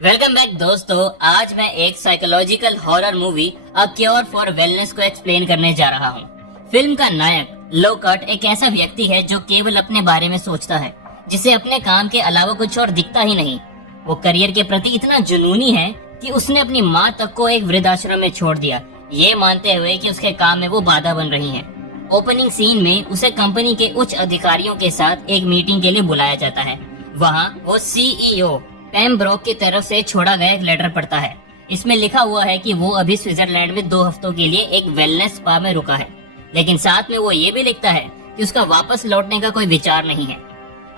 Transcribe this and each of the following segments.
Welcome back दोस्तों। आज मैं एक psychological horror movie a cure for wellness को एक्सप्लेन करने जा रहा हूँ। फिल्म का नायक लोकट एक ऐसा व्यक्ति है जो केवल अपने बारे में सोचता है, जिसे अपने काम के अलावा कुछ और दिखता ही नहीं। वो करियर के प्रति इतना जुनूनी है कि उसने अपनी माँ तक को एक वृद्धाश्रम में छोड़ दिया, ये मानते हुए कि उसके काम में वो बाधा बन रही है। ओपनिंग सीन में उसे कंपनी के उच्च अधिकारियों के साथ एक मीटिंग के लिए बुलाया जाता है। वहाँ वो सीईओ पैम ब्रोक की तरफ से छोड़ा गया एक लेटर पढ़ता है। इसमें लिखा हुआ है कि वो अभी स्विट्जरलैंड में 2 हफ्तों के लिए एक वेलनेस स्पा में रुका है, लेकिन साथ में वो ये भी लिखता है कि उसका वापस लौटने का कोई विचार नहीं है।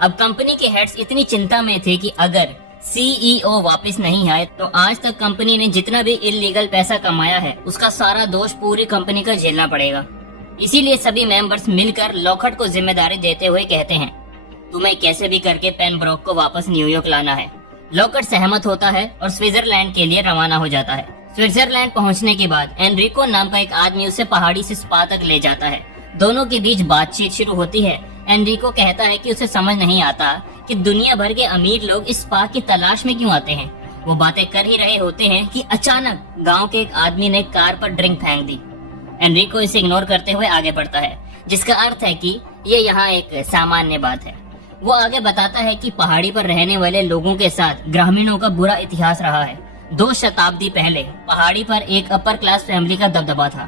अब कंपनी के हेड्स इतनी चिंता में थे कि अगर सीईओ वापस नहीं आए तो आज तक कंपनी ने जितना भी इल्लीगल पैसा कमाया है उसका सारा दोष पूरी कंपनी को झेलना पड़ेगा। इसीलिए सभी मेंबर्स मिलकर लॉकहार्ट को जिम्मेदारी देते हुए कहते हैं, तुम्हें कैसे भी करके पैम ब्रोक को वापस न्यूयॉर्क लाना है। लॉकहार्ट सहमत होता है और स्विट्जरलैंड के लिए रवाना हो जाता है। स्विट्जरलैंड पहुंचने के बाद एनरिको नाम का एक आदमी उसे पहाड़ी से स्पा तक ले जाता है। दोनों के बीच बातचीत शुरू होती है। एनरिको कहता है कि उसे समझ नहीं आता कि दुनिया भर के अमीर लोग इस स्पा की तलाश में क्यों आते हैं। वो बातें कर ही रहे होते हैं कि अचानक गाँव के एक आदमी ने कार पर ड्रिंक फेंक दी। एनरिको इसे इग्नोर करते हुए आगे बढ़ता है, जिसका अर्थ है कि ये यहाँ एक सामान्य बात है। वो आगे बताता है कि पहाड़ी पर रहने वाले लोगों के साथ ग्रामीणों का बुरा इतिहास रहा है। 2 शताब्दी पहले पहाड़ी पर एक अपर क्लास फैमिली का दबदबा था।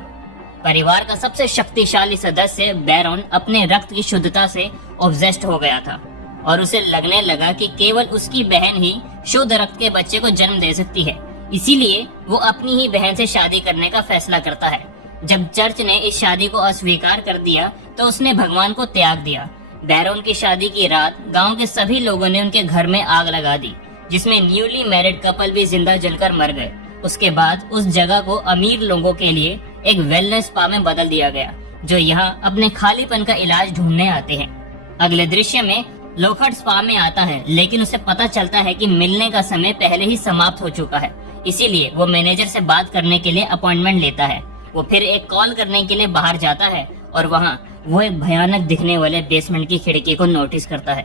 परिवार का सबसे शक्तिशाली सदस्य बैरन अपने रक्त की शुद्धता से ऑब्सेस्ड हो गया था और उसे लगने लगा कि केवल उसकी बहन ही शुद्ध रक्त के बच्चे को जन्म दे सकती है। इसीलिए वो अपनी ही बहन से शादी करने का फैसला करता है। जब चर्च ने इस शादी को अस्वीकार कर दिया तो उसने भगवान को त्याग दिया। बैरन की शादी की रात गांव के सभी लोगों ने उनके घर में आग लगा दी, जिसमें न्यूली मैरिड कपल भी जिंदा जलकर मर गए। उसके बाद उस जगह को अमीर लोगों के लिए एक वेलनेस स्पा में बदल दिया गया, जो यहाँ अपने खालीपन का इलाज ढूंढने आते हैं। अगले दृश्य में लॉकहार्ट स्पा में आता है, लेकिन उसे पता चलता है कि मिलने का समय पहले ही समाप्त हो चुका है। इसीलिए वो मैनेजर से बात करने के लिए अपॉइंटमेंट लेता है। वो फिर एक कॉल करने के लिए बाहर जाता है और वहाँ वो एक भयानक दिखने वाले बेसमेंट की खिड़की को नोटिस करता है।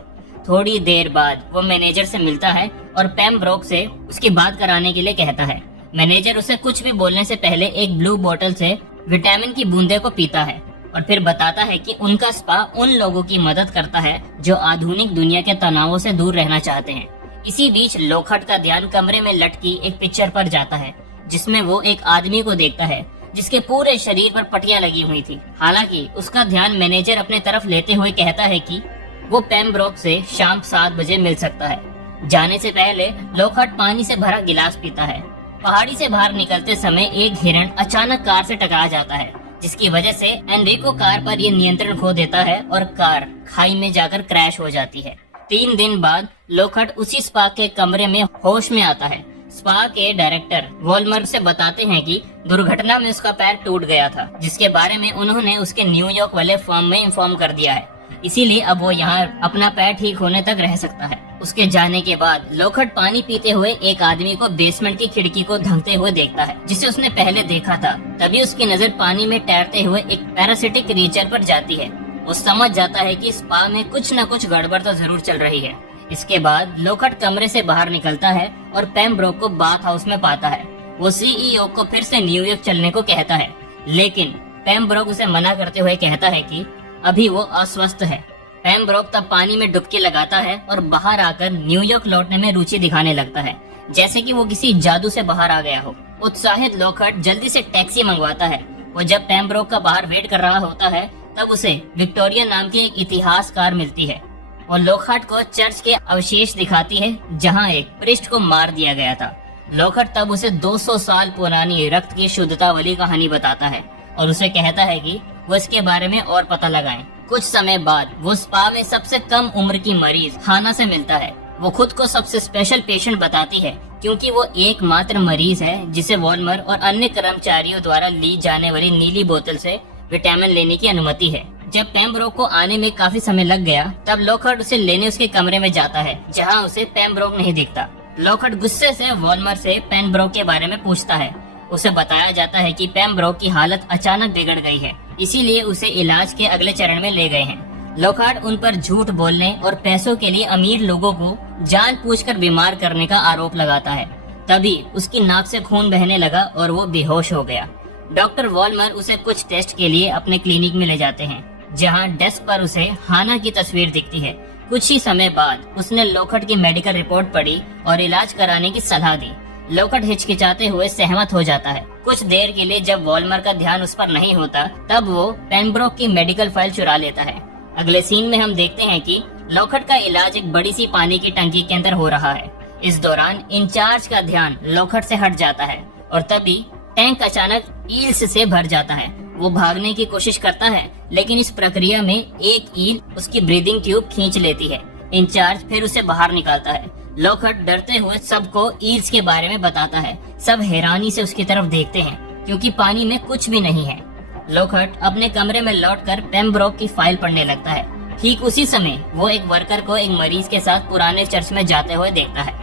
थोड़ी देर बाद वो मैनेजर से मिलता है और पैम ब्रोक से उसकी बात कराने के लिए कहता है। मैनेजर उसे कुछ भी बोलने से पहले एक ब्लू बोतल से विटामिन की बूंदे को पीता है और फिर बताता है कि उनका स्पा उन लोगों की मदद करता है जो आधुनिक दुनिया के तनावों से दूर रहना चाहते हैं। इसी बीच लॉकहार्ट का ध्यान कमरे में लटकी एक पिक्चर पर जाता है, जिसमें वो एक आदमी को देखता है जिसके पूरे शरीर पर पट्टियां लगी हुई थी। हालांकि उसका ध्यान मैनेजर अपने तरफ लेते हुए कहता है कि वो पैम ब्रोक से शाम 7 बजे मिल सकता है। जाने से पहले लॉकहार्ट पानी से भरा गिलास पीता है। पहाड़ी से बाहर निकलते समय एक हिरण अचानक कार से टकरा जाता है, जिसकी वजह से एनरिको कार पर ये नियंत्रण खो देता है और कार खाई में जाकर क्रैश हो जाती है। 3 दिन बाद लॉकहार्ट उसी स्पा के कमरे में होश में आता है। स्पा के डायरेक्टर वॉलमर से बताते हैं कि दुर्घटना में उसका पैर टूट गया था, जिसके बारे में उन्होंने उसके न्यूयॉर्क वाले फर्म में इन्फॉर्म कर दिया है। इसीलिए अब वो यहाँ अपना पैर ठीक होने तक रह सकता है। उसके जाने के बाद लॉकहार्ट पानी पीते हुए एक आदमी को बेसमेंट की खिड़की को धंसते हुए देखता है, जिसे उसने पहले देखा था। तभी उसकी नजर पानी में तैरते हुए एक पैरासिटिक क्रीचर पर जाती है। वो समझ जाता है कि स्पा में कुछ न कुछ गड़बड़ तो जरूर चल रही है। इसके बाद लॉकहार्ट कमरे से बाहर निकलता है और पैम ब्रोक को बाथ हाउस में पाता है। वो सीईओ को फिर से न्यूयॉर्क चलने को कहता है, लेकिन पैम ब्रोक उसे मना करते हुए कहता है कि अभी वो अस्वस्थ है। पैम ब्रोक तब पानी में डुबकी लगाता है और बाहर आकर न्यूयॉर्क लौटने में रुचि दिखाने लगता है, जैसे कि वो किसी जादू से बाहर आ गया हो। उत्साहित लॉकहार्ट जल्दी से टैक्सी मंगवाता है। वो जब पैम ब्रोक का बाहर वेट कर रहा होता है तब उसे विक्टोरिया नाम की एक इतिहासकार मिलती है और लॉकहार्ट को चर्च के अवशेष दिखाती है, जहाँ एक प्रिस्ट को मार दिया गया था। लॉकहार्ट तब उसे 200 साल पुरानी रक्त की शुद्धता वाली कहानी बताता है और उसे कहता है कि वो इसके बारे में और पता लगाएं। कुछ समय बाद वो स्पा में सबसे कम उम्र की मरीज हाना से मिलता है। वो खुद को सबसे स्पेशल पेशेंट बताती है, क्योंकि वो एकमात्र मरीज है जिसे वॉलमर और अन्य कर्मचारियों द्वारा ली जाने वाली नीली बोतल से विटामिन लेने की अनुमति है। जब पैम ब्रोक को आने में काफी समय लग गया, तब लॉकहार्ट उसे लेने उसके कमरे में जाता है, जहाँ उसे पैम ब्रोक नहीं दिखता। लॉकहार्ट गुस्से से वॉलमर से पैम ब्रोक के बारे में पूछता है। उसे बताया जाता है कि पैम ब्रोक की हालत अचानक बिगड़ गई है, इसीलिए उसे इलाज के अगले चरण में ले गए हैं। लोखर्ट उन पर झूठ बोलने और पैसों के लिए अमीर लोगों को जानबूझकर बीमार करने का आरोप लगाता है। तभी उसकी नाक से खून बहने लगा और वो बेहोश हो गया। डॉक्टर वॉल्मर उसे कुछ टेस्ट के लिए अपने क्लिनिक में ले जाते हैं, जहां डेस्क पर उसे हाना की तस्वीर दिखती है। कुछ ही समय बाद उसने लोखर्ट की मेडिकल रिपोर्ट पढ़ी और इलाज कराने की सलाह दी। लोखर्ट हिचकिचाते हुए सहमत हो जाता है। कुछ देर के लिए जब वॉल्मर का ध्यान उस पर नहीं होता, तब वो पेम्ब्रोक की मेडिकल फाइल चुरा लेता है। अगले सीन में हम देखते हैं कि लोखर्ट का इलाज एक बड़ी सी पानी की टंकी के अंदर हो रहा है। इस दौरान इंचार्ज का ध्यान लोखर्ट से हट जाता है और तभी टैंक अचानक ईल्स से भर जाता है। वो भागने की कोशिश करता है, लेकिन इस प्रक्रिया में एक ईल उसकी ब्रीदिंग ट्यूब खींच लेती है। इंचार्ज फिर उसे बाहर निकालता है। लोखर्ट डरते हुए सबको ईल्स के बारे में बताता है। सब हैरानी से उसकी तरफ देखते हैं, क्योंकि पानी में कुछ भी नहीं है। लोखर्ट अपने कमरे में लौटकर पेम्ब्रोक की फाइल पढ़ने लगता है। ठीक उसी समय वो एक वर्कर को एक मरीज के साथ पुराने चर्च में जाते हुए देखता है।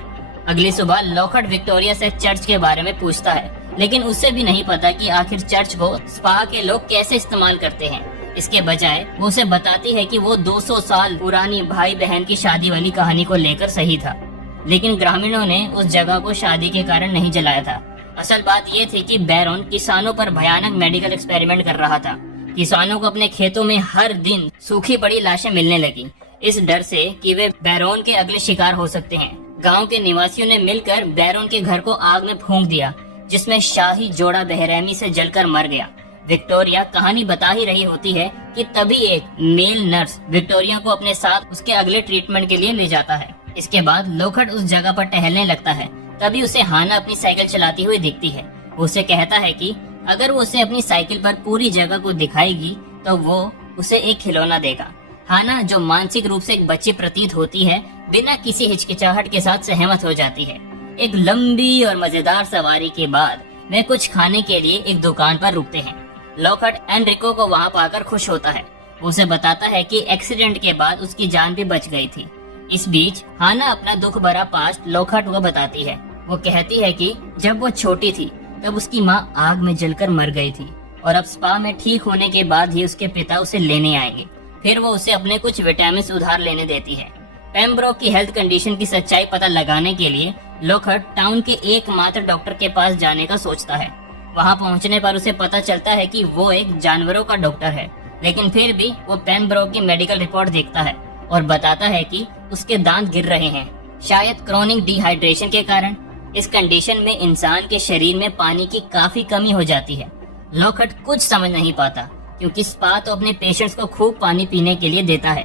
अगली सुबह लोखर्ट विक्टोरिया से चर्च के बारे में पूछता है, लेकिन उसे भी नहीं पता कि आखिर चर्च को स्पा के लोग कैसे इस्तेमाल करते हैं। इसके बजाय वो उसे बताती है कि वो 200 साल पुरानी भाई बहन की शादी वाली कहानी को लेकर सही था, लेकिन ग्रामीणों ने उस जगह को शादी के कारण नहीं जलाया था। असल बात ये थी कि बैरोन किसानों पर भयानक मेडिकल एक्सपेरिमेंट कर रहा था। किसानों को अपने खेतों में हर दिन सूखी पड़ी लाशें मिलने लगी, इस डर से कि वे बैरोन के अगले शिकार हो सकते हैं। गांव के निवासियों ने मिलकर बैरोन के घर को आग में फूंक दिया, जिसमें शाही जोड़ा बेरहमी से जलकर मर गया। विक्टोरिया कहानी बता ही रही होती है कि तभी एक मेल नर्स विक्टोरिया को अपने साथ उसके अगले ट्रीटमेंट के लिए ले जाता है। इसके बाद लोखर्ट उस जगह पर टहलने लगता है। तभी उसे हाना अपनी साइकिल चलाती हुई दिखती है। वो उसे कहता है कि अगर वो उसे अपनी साइकिल पर पूरी जगह को दिखाएगी तो वो उसे एक खिलौना देगा। हाना, जो मानसिक रूप से एक बच्ची प्रतीत होती है, बिना किसी हिचकिचाहट के साथ सहमत हो जाती है। एक लंबी और मजेदार सवारी के बाद वे कुछ खाने के लिए एक दुकान पर रुकते हैं। लोखर्ट एनरिको को वहां पाकर खुश होता है। वो उसे बताता है कि एक्सीडेंट के बाद उसकी जान भी बच गई थी। इस बीच हाना अपना दुख भरा पास्ट लोखर्ट को बताती है। वो कहती है कि जब वो छोटी थी तब उसकी माँ आग में जलकर मर गई थी और अब स्पा में ठीक होने के बाद ही उसके पिता उसे लेने आएंगे। फिर वो उसे अपने कुछ विटामिन उधार लेने देती है। पेम्ब्रोक की हेल्थ कंडीशन की सच्चाई पता लगाने के लिए लोखर्ट टाउन के एकमात्र डॉक्टर के पास जाने का सोचता है। वहां पहुंचने पर उसे पता चलता है कि वो एक जानवरों का डॉक्टर है, लेकिन फिर भी वो पेम्ब्रोक की मेडिकल रिपोर्ट देखता है और बताता है कि उसके दांत गिर रहे हैं, शायद क्रोनिक डिहाइड्रेशन के कारण। इस कंडीशन में इंसान के शरीर में पानी की काफी कमी हो जाती है। लोखर्ट कुछ समझ नहीं पाता, क्योंकि स्पा तो अपने पेशेंट्स को खूब पानी पीने के लिए देता है।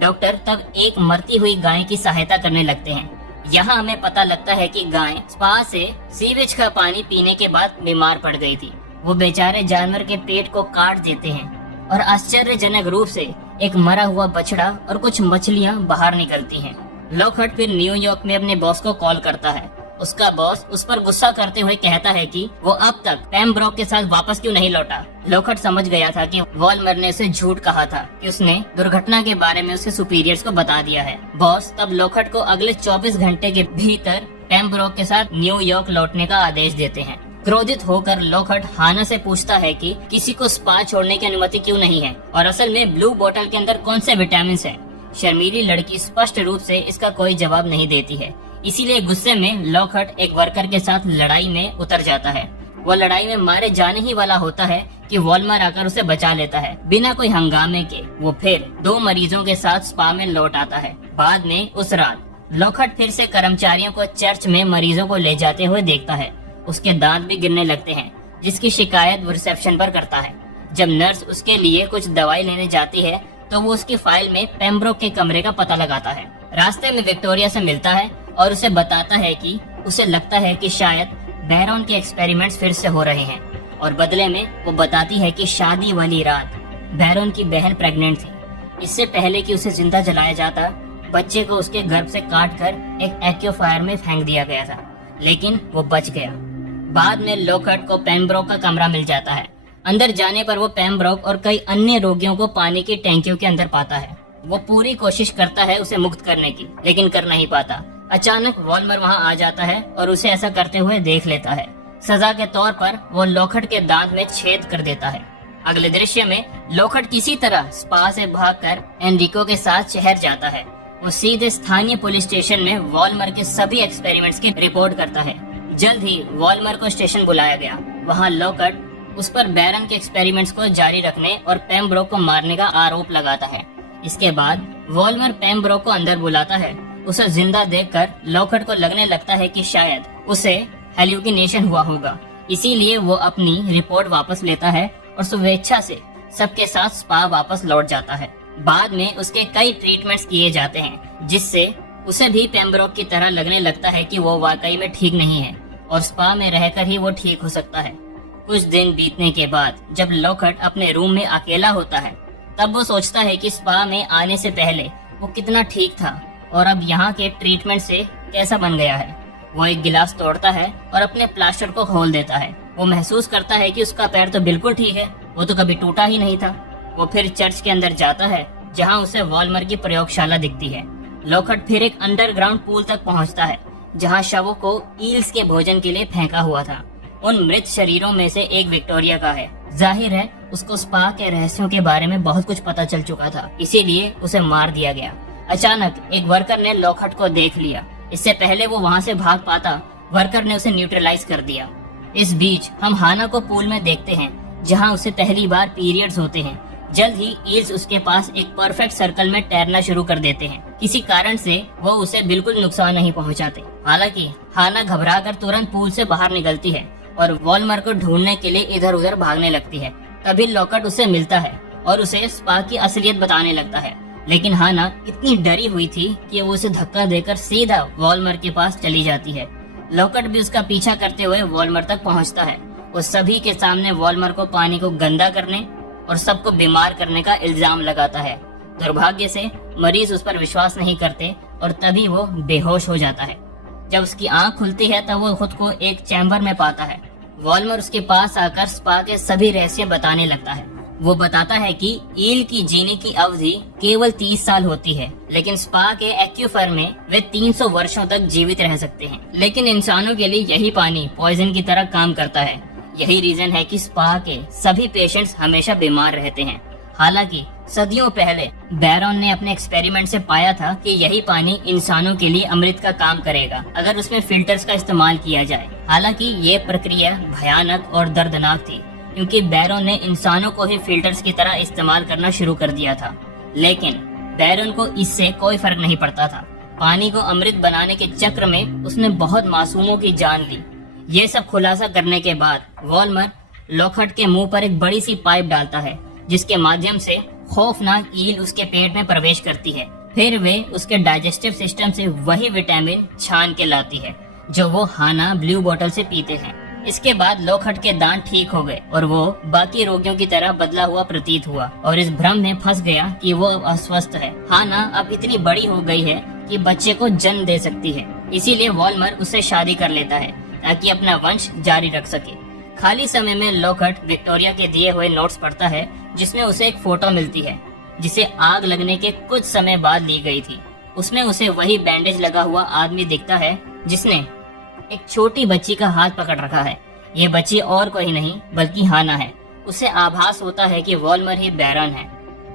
डॉक्टर तब एक मरती हुई गाय की सहायता करने लगते हैं। यहाँ हमें पता लगता है कि गाय स्पा से सीवेज का पानी पीने के बाद बीमार पड़ गई थी। वो बेचारे जानवर के पेट को काट देते हैं और आश्चर्यजनक रूप से एक मरा हुआ बछड़ा और कुछ मछलियाँ बाहर निकलती हैं। लोखर्ट फिर न्यूयॉर्क में अपने बॉस को कॉल करता है। उसका बॉस उस पर गुस्सा करते हुए कहता है कि वो अब तक पेम्ब्रोक के साथ वापस क्यों नहीं लौटा। लोखर्ट समझ गया था कि वॉल्मर ने उसे झूठ कहा था कि उसने दुर्घटना के बारे में उसके सुपीरियर्स को बता दिया है। बॉस तब लोखर्ट को अगले 24 घंटे के भीतर पेम्ब्रोक के साथ न्यूयॉर्क लौटने का आदेश देते हैं। क्रोधित होकर लोखर्ट हाना से पूछता है कि किसी को स्पा छोड़ने की अनुमति क्यों नहीं है और असल में ब्लू बोतल के अंदर कौन से विटामिन हैं। शर्मीली लड़की स्पष्ट रूप से इसका कोई जवाब नहीं देती है। इसीलिए गुस्से में लोखर्ट एक वर्कर के साथ लड़ाई में उतर जाता है। वो लड़ाई में मारे जाने ही वाला होता है कि वॉल्मर आकर उसे बचा लेता है। बिना कोई हंगामे के वो फिर 2 मरीजों के साथ स्पा में लौट आता है। बाद में उस रात लोखर्ट फिर से कर्मचारियों को चर्च में मरीजों को ले जाते हुए देखता है। उसके दांत भी गिरने लगते हैं, जिसकी शिकायत वो रिसेप्शन पर करता है। जब नर्स उसके लिए कुछ दवाई लेने जाती है तो वो उसकी फाइल में पेम्ब्रोक के कमरे का पता लगाता है। रास्ते में विक्टोरिया से मिलता है और उसे बताता है कि उसे लगता है कि शायद बैरोन के एक्सपेरिमेंट्स फिर से हो रहे हैं, और बदले में वो बताती है कि शादी वाली रात बैरोन की बहन प्रेग्नेंट थी। इससे पहले कि उसे जिंदा जलाया जाता, बच्चे को उसके गर्भ से काटकर एक एक्यूफायर में फेंक दिया गया था, लेकिन वो बच गया। बाद में लोखर्ट को पेम्ब्रोक का कमरा मिल जाता है। अंदर जाने पर वो पेम्ब्रोक और कई अन्य रोगियों को पानी की टैंकियों के अंदर पाता है। वो पूरी कोशिश करता है उसे मुक्त करने की, लेकिन कर नहीं पाता। अचानक वॉल्मर वहां आ जाता है और उसे ऐसा करते हुए देख लेता है। सजा के तौर पर वो लोखर्ट के दांत में छेद कर देता है। अगले दृश्य में लॉकहार्ट किसी तरह स्पा से भागकर एनरिको के साथ शहर जाता है। वो सीधे स्थानीय पुलिस स्टेशन में वॉल्मर के सभी एक्सपेरिमेंट्स की रिपोर्ट करता है। जल्द ही वॉल्मर को स्टेशन बुलाया गया। वहाँ लॉकहार्ट उस पर बैरन के एक्सपेरिमेंट्स को जारी रखने और पेम्ब्रोक को मारने का आरोप लगाता है। इसके बाद वॉल्मर पेम्ब्रोक को अंदर बुलाता है। उसे जिंदा देखकर लॉकहार्ट को लगने लगता है कि शायद उसे हेल्यूसिनेशन हुआ होगा, इसीलिए वो अपनी रिपोर्ट वापस लेता है और स्वेच्छा से सबके साथ स्पा वापस लौट जाता है। बाद में उसके कई ट्रीटमेंट्स किए जाते हैं, जिससे उसे भी पेम्ब्रोक की तरह लगने लगता है कि वो वाकई में ठीक नहीं है और स्पा में रहकर ही वो ठीक हो सकता है। कुछ दिन बीतने के बाद जब लॉकहार्ट अपने रूम में अकेला होता है, तब वो सोचता है कि स्पा में आने से पहले वो कितना ठीक था और अब यहाँ के ट्रीटमेंट से कैसा बन गया है। वो एक गिलास तोड़ता है और अपने प्लास्टर को खोल देता है। वो महसूस करता है कि उसका पैर तो बिल्कुल ठीक है, वो तो कभी टूटा ही नहीं था। वो फिर चर्च के अंदर जाता है, जहाँ उसे वॉल्मर की प्रयोगशाला दिखती है। लॉकहार्ट फिर एक अंडरग्राउंड पूल तक पहुँचता है, जहाँ शवों को ईल्स के भोजन के लिए फेंका हुआ था। उन मृत शरीरों में से एक विक्टोरिया का है। जाहिर है उसको स्पा के रहस्यों के बारे में बहुत कुछ पता चल चुका था, इसीलिए उसे मार दिया गया। अचानक एक वर्कर ने लॉकहार्ट को देख लिया। इससे पहले वो वहाँ से भाग पाता, वर्कर ने उसे न्यूट्रलाइज कर दिया। इस बीच हम हाना को पूल में देखते हैं, जहाँ उसे पहली बार पीरियड्स होते हैं। जल्द ही ईल्स उसके पास एक परफेक्ट सर्कल में तैरना शुरू कर देते हैं। किसी कारण से वो उसे बिल्कुल नुकसान नहीं पहुंचाते। हालांकि हाना घबराकर तुरंत पूल से बाहर निकलती है और वॉल्मर को ढूंढने के लिए इधर उधर भागने लगती है। तभी लॉकहार्ट उसे मिलता है और उसे स्पा की असलियत बताने लगता है। लेकिन हाना इतनी डरी हुई थी कि वो उसे धक्का देकर सीधा वॉल्मर के पास चली जाती है। लॉकहार्ट भी उसका पीछा करते हुए वॉल्मर तक पहुंचता है। वो सभी के सामने वॉल्मर को पानी को गंदा करने और सबको बीमार करने का इल्जाम लगाता है। दुर्भाग्य से मरीज उस पर विश्वास नहीं करते और तभी वो बेहोश हो जाता है। जब उसकी आंख खुलती है तब वो खुद को एक चैम्बर में पाता है। वॉल्मर उसके पास आकर स्पा के सभी रहस्य बताने लगता है। वो बताता है कि ईल की जीने की अवधि केवल 30 साल होती है, लेकिन स्पा के एक्यूफर में वे 300 वर्षों तक जीवित रह सकते हैं। लेकिन इंसानों के लिए यही पानी पॉइजन की तरह काम करता है। यही रीजन है कि स्पा के सभी पेशेंट्स हमेशा बीमार रहते हैं। हालांकि सदियों पहले बैरन ने अपने एक्सपेरिमेंट से पाया था कि यही पानी इंसानों के लिए अमृत का काम करेगा, अगर उसमें फिल्टर्स का इस्तेमाल किया जाए। हालांकि ये प्रक्रिया भयानक और दर्दनाक थी, क्योंकि बैरन ने इंसानों को ही फिल्टर्स की तरह इस्तेमाल करना शुरू कर दिया था। लेकिन बैरन को इससे कोई फर्क नहीं पड़ता था। पानी को अमृत बनाने के चक्र में उसने बहुत मासूमों की जान ली। ये सब खुलासा करने के बाद वॉल्मर लॉकहार्ट के मुंह पर एक बड़ी सी पाइप डालता है, जिसके माध्यम से खौफनाक ईल उसके पेट में प्रवेश करती है। फिर वे उसके डाइजेस्टिव सिस्टम से वही विटामिन छान के लाती है जो वो हाना ब्लू बोतल से पीते हैं। इसके बाद लॉकहार्ट के दांत ठीक हो गए और वो बाकी रोगियों की तरह बदला हुआ प्रतीत हुआ और इस भ्रम में फंस गया कि वो अब अस्वस्थ है। हाना अब इतनी बड़ी हो गई है कि बच्चे को जन्म दे सकती है, इसीलिए वॉल्मर उससे शादी कर लेता है ताकि अपना वंश जारी रख सके। खाली समय में लॉकहार्ट विक्टोरिया के दिए हुए नोट्स पढ़ता है, जिसमें उसे एक फोटो मिलती है जिसे आग लगने के कुछ समय बाद ली गई थी। उसमें उसे वही बैंडेज लगा हुआ आदमी दिखता है जिसने एक छोटी बच्ची का हाथ पकड़ रखा है। ये बच्ची और कोई नहीं बल्कि हाना है। उसे आभास होता है कि वॉल्मर ही बैरन है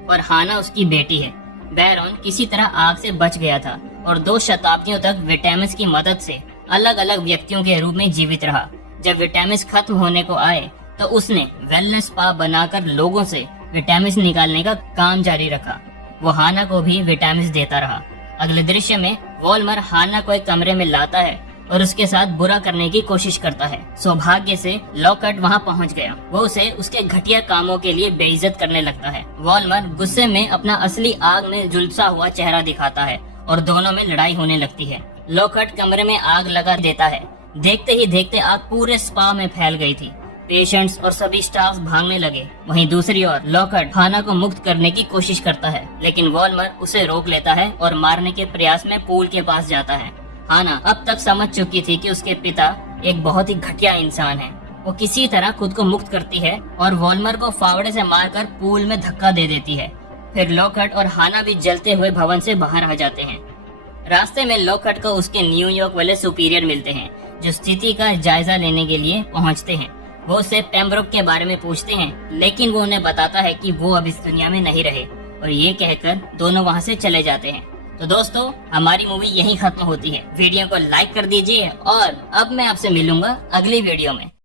और हाना उसकी बेटी है। बैरन किसी तरह आग से बच गया था और 2 शताब्दियों तक विटामिन की मदद से अलग अलग व्यक्तियों के रूप में जीवित रहा। जब विटामिन खत्म होने को आए तो उसने वेलनेस स्पा बनाकर लोगों से विटामिन निकालने का काम जारी रखा। वो हाना को भी विटामिन देता रहा। अगले दृश्य में वॉल्मर हाना को एक कमरे में लाता है और उसके साथ बुरा करने की कोशिश करता है। सौभाग्य से लॉकहार्ट वहां पहुंच गया। वो उसे उसके घटिया कामों के लिए बेइज्जत करने लगता है। वॉल्मर गुस्से में अपना असली आग में झुलसा हुआ चेहरा दिखाता है और दोनों में लड़ाई होने लगती है। लॉकहार्ट कमरे में आग लगा देता है। देखते ही देखते आग पूरे स्पा में फैल गई थी। पेशेंट्स और सभी स्टाफ भागने लगे। वहीं दूसरी ओर लॉकहार्ट हाना को मुक्त करने की कोशिश करता है, लेकिन वॉल्मर उसे रोक लेता है और मारने के प्रयास में पूल के पास जाता है। हाना अब तक समझ चुकी थी कि उसके पिता एक बहुत ही घटिया इंसान है। वो किसी तरह खुद को मुक्त करती है और वॉल्मर को फावड़े से मारकर पूल में धक्का दे देती है। फिर लॉकहार्ट और हाना भी जलते हुए भवन से बाहर आ जाते हैं। रास्ते में लॉकहार्ट को उसके न्यूयॉर्क वाले सुपीरियर मिलते हैं, जो स्थिति का जायजा लेने के लिए पहुंचते हैं। वो उससे पेम्ब्रोक के बारे में पूछते हैं, लेकिन वो उन्हें बताता है कि वो अब इस दुनिया में नहीं रहे, और ये कहकर दोनों वहाँ से चले जाते हैं। तो दोस्तों, हमारी मूवी यहीं खत्म होती है। वीडियो को लाइक कर दीजिए और अब मैं आपसे मिलूंगा अगली वीडियो में।